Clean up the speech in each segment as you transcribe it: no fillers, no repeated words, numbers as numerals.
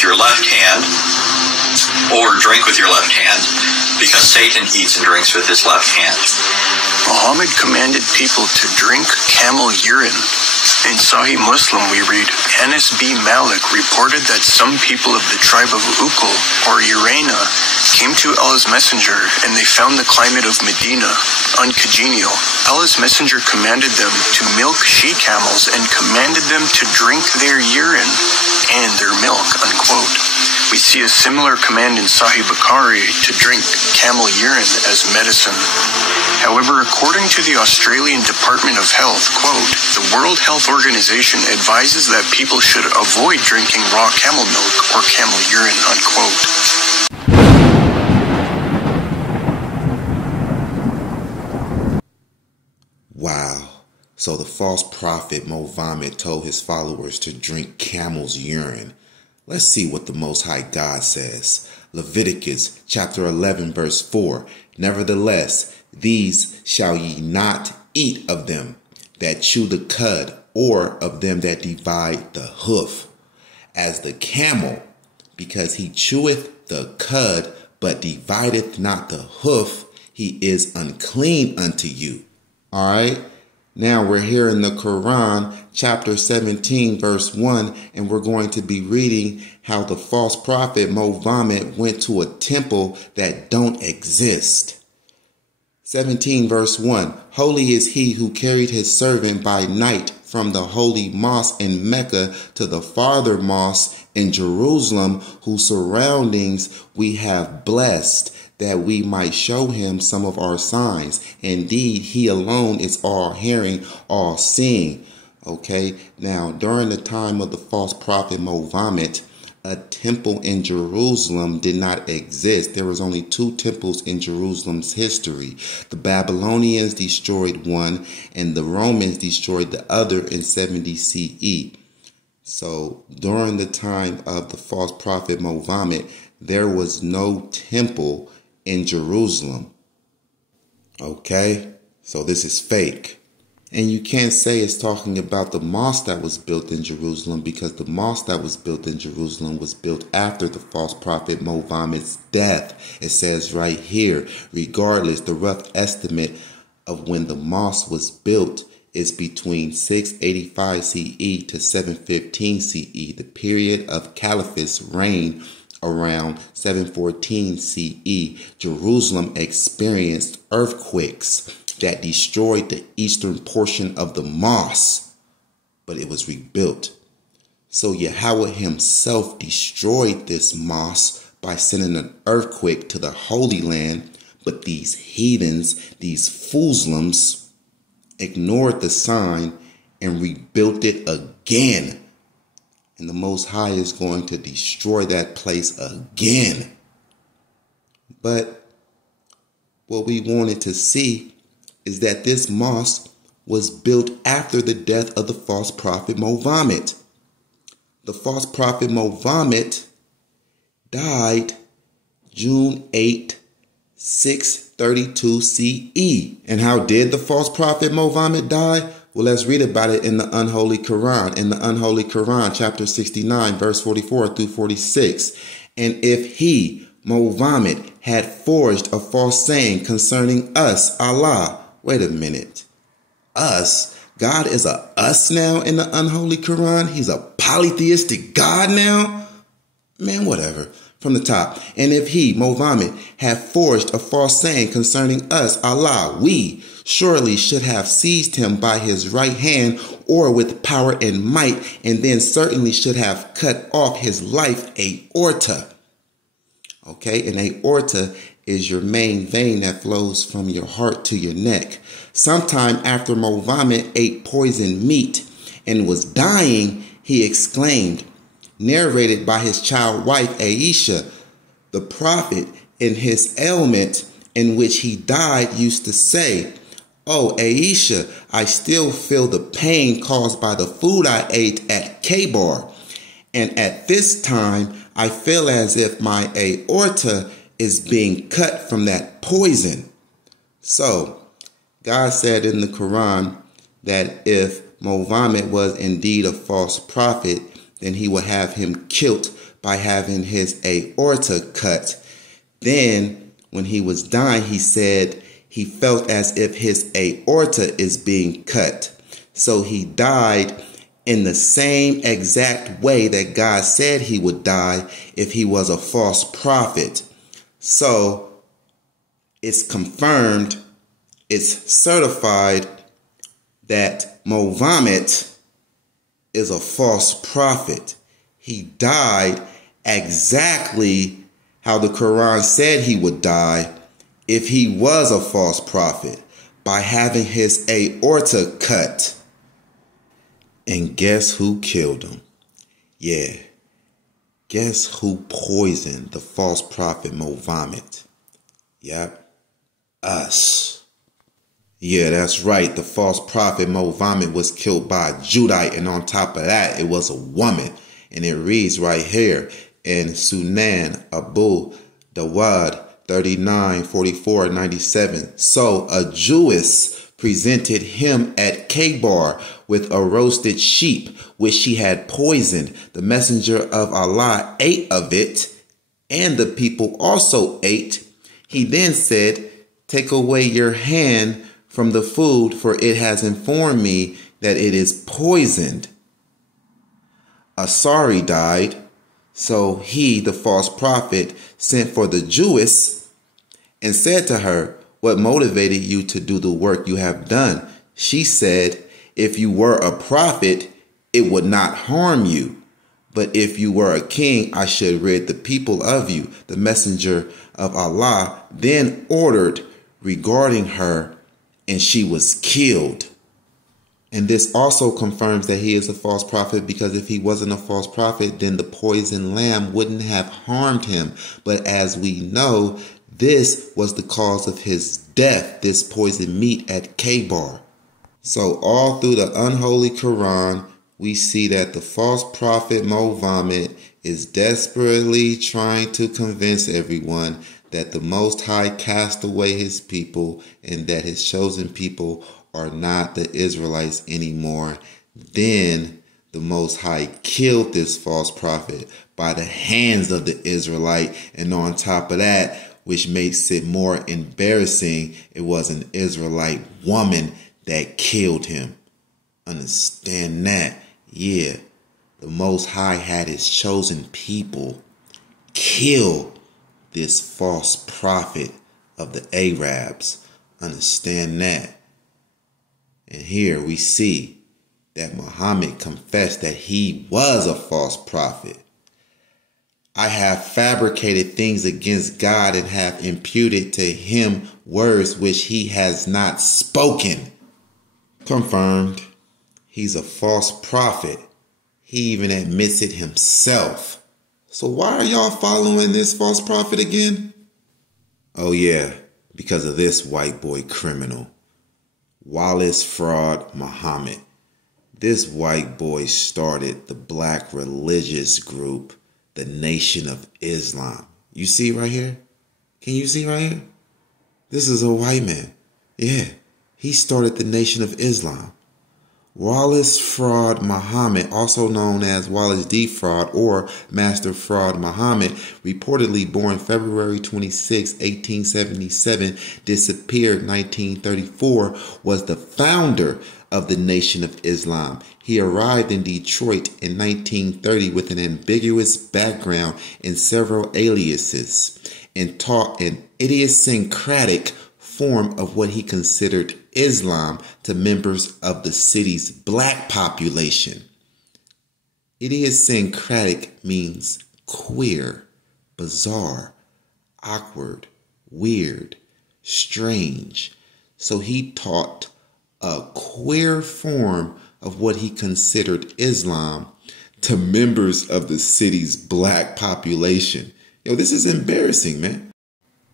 with your left hand or drink with your left hand, because Satan eats and drinks with his left hand. Muhammad commanded people to drink camel urine. In Sahih Muslim we read, Anas B. Malik reported that some people of the tribe of Ukul, or Urena, came to Allah's messenger and they found the climate of Medina uncongenial. Allah's messenger commanded them to milk she-camels and commanded them to drink their urine and their milk, unquote. We see a similar command in Sahih Bukhari to drink camel urine as medicine. However, according to the Australian Department of Health, quote, the World Health Organization advises that people should avoid drinking raw camel milk or camel urine, unquote. Wow. So the false prophet Mohammed told his followers to drink camel's urine. Let's see what the Most High God says. Leviticus chapter 11 verse 4. Nevertheless, these shall ye not eat of them that chew the cud, or of them that divide the hoof, as the camel, because he cheweth the cud, but divideth not the hoof, he is unclean unto you. All right. Now we're here in the Quran, chapter 17, verse 1, and we're going to be reading how the false prophet Mohammed went to a temple that don't exist. 17, verse 1, holy is he who carried his servant by night from the holy mosque in Mecca to the farther mosque in Jerusalem, whose surroundings we have blessed, that we might show him some of our signs. Indeed, he alone is all hearing, all seeing. Okay, now during the time of the false prophet Mohammed, a temple in Jerusalem did not exist. There was only 2 temples in Jerusalem's history. The Babylonians destroyed one and the Romans destroyed the other in 70 CE. So during the time of the false prophet Mohammed, there was no temple in Jerusalem. Okay, so this is fake. And you can't say it's talking about the mosque that was built in Jerusalem, because the mosque that was built in Jerusalem was built after the false prophet Mohammed's death. It says right here, regardless, the rough estimate of when the mosque was built is between 685 CE to 715 CE, the period of Caliphate's reign. Around 714 CE, Jerusalem experienced earthquakes that destroyed the eastern portion of the mosque, but it was rebuilt. So Yahweh himself destroyed this mosque by sending an earthquake to the Holy Land, but these heathens, these Muslims, ignored the sign and rebuilt it again. And the Most High is going to destroy that place again. But what we wanted to see is that this mosque was built after the death of the false prophet Mohammed. The false prophet Mohammed died June 8, 632 CE. And how did the false prophet Mohammed die? Well, let's read about it in the Unholy Quran. In the Unholy Quran, chapter 69, verse 44 through 46. And if he, Mohammed, had forged a false saying concerning us, Allah. Wait a minute. Us? God is a us now in the Unholy Quran? He's a polytheistic God now? Man, whatever. From the top. And if he, Mohammed, had forged a false saying concerning us, Allah, we surely should have seized him by his right hand or with power and might, and then certainly should have cut off his life aorta. Okay, an aorta is your main vein that flows from your heart to your neck. Sometime after Mohammed ate poisoned meat and was dying, he exclaimed, narrated by his child wife Aisha, the prophet in his ailment in which he died used to say, "Oh, Aisha, I still feel the pain caused by the food I ate at Kabar. And at this time, I feel as if my aorta is being cut from that poison." So, God said in the Quran that if Mohammed was indeed a false prophet, then he would have him killed by having his aorta cut. Then, when he was dying, he said he felt as if his aorta is being cut. So he died in the same exact way that God said he would die if he was a false prophet. So it's confirmed, it's certified that Mohammed is a false prophet. He died exactly how the Quran said he would die if he was a false prophet, by having his aorta cut. And guess who killed him? Yeah, guess who poisoned the false prophet Mohammed? Yep, us. Yeah, that's right. The false prophet Mohammed was killed by a Judite, and on top of that, it was a woman. And it reads right here in Sunan Abu Dawud 39, 44, 97. So a Jewess presented him at Khaybar with a roasted sheep, which she had poisoned. The messenger of Allah ate of it, and the people also ate. He then said, "Take away your hand from the food, for it has informed me that it is poisoned." Asari died, so he, the false prophet, sent for the Jewess and said to her, "What motivated you to do the work you have done?" She said, "If you were a prophet, it would not harm you. But if you were a king, I should rid the people of you." The messenger of Allah then ordered regarding her, and she was killed. And this also confirms that he is a false prophet, because if he wasn't a false prophet, then the poisoned lamb wouldn't have harmed him. But as we know, this was the cause of his death, this poisoned meat at Khaybar. So all through the unholy Quran, we see that the false prophet Mohammed is desperately trying to convince everyone that the Most High cast away his people and that his chosen people are not the Israelites anymore. Then the Most High killed this false prophet by the hands of the Israelite. And on top of that, which makes it more embarrassing, it was an Israelite woman that killed him. Understand that? Yeah, the Most High had his chosen people kill this false prophet of the Arabs. Understand that? And here we see that Muhammad confessed that he was a false prophet. "I have fabricated things against God and have imputed to him words which he has not spoken." Confirmed. He's a false prophet. He even admits it himself. So why are y'all following this false prophet again? Oh yeah, because of this white boy criminal, Wallace Fraud Muhammad. This white boy started the black religious group, the Nation of Islam. You see right here? Can you see right here? This is a white man. Yeah, he started the Nation of Islam. Wallace Fraud Muhammad, also known as Wallace D. Fraud or Master Fraud Muhammad, reportedly born February 26, 1877, disappeared 1934, was the founder of the Nation of Islam. He arrived in Detroit in 1930 with an ambiguous background and several aliases, and taught an idiosyncratic form of what he considered Islam to members of the city's black population. Idiosyncratic means queer, bizarre, awkward, weird, strange. So he taught a queer form of what he considered Islam to members of the city's black population. Yo, this is embarrassing, man.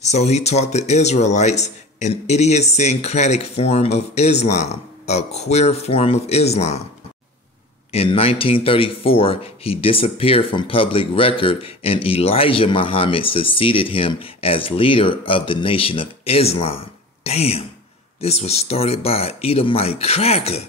So he taught the Israelites an idiosyncratic form of Islam, a queer form of Islam. In 1934, he disappeared from public record, and Elijah Muhammad succeeded him as leader of the Nation of Islam. Damn, this was started by an Edomite cracker.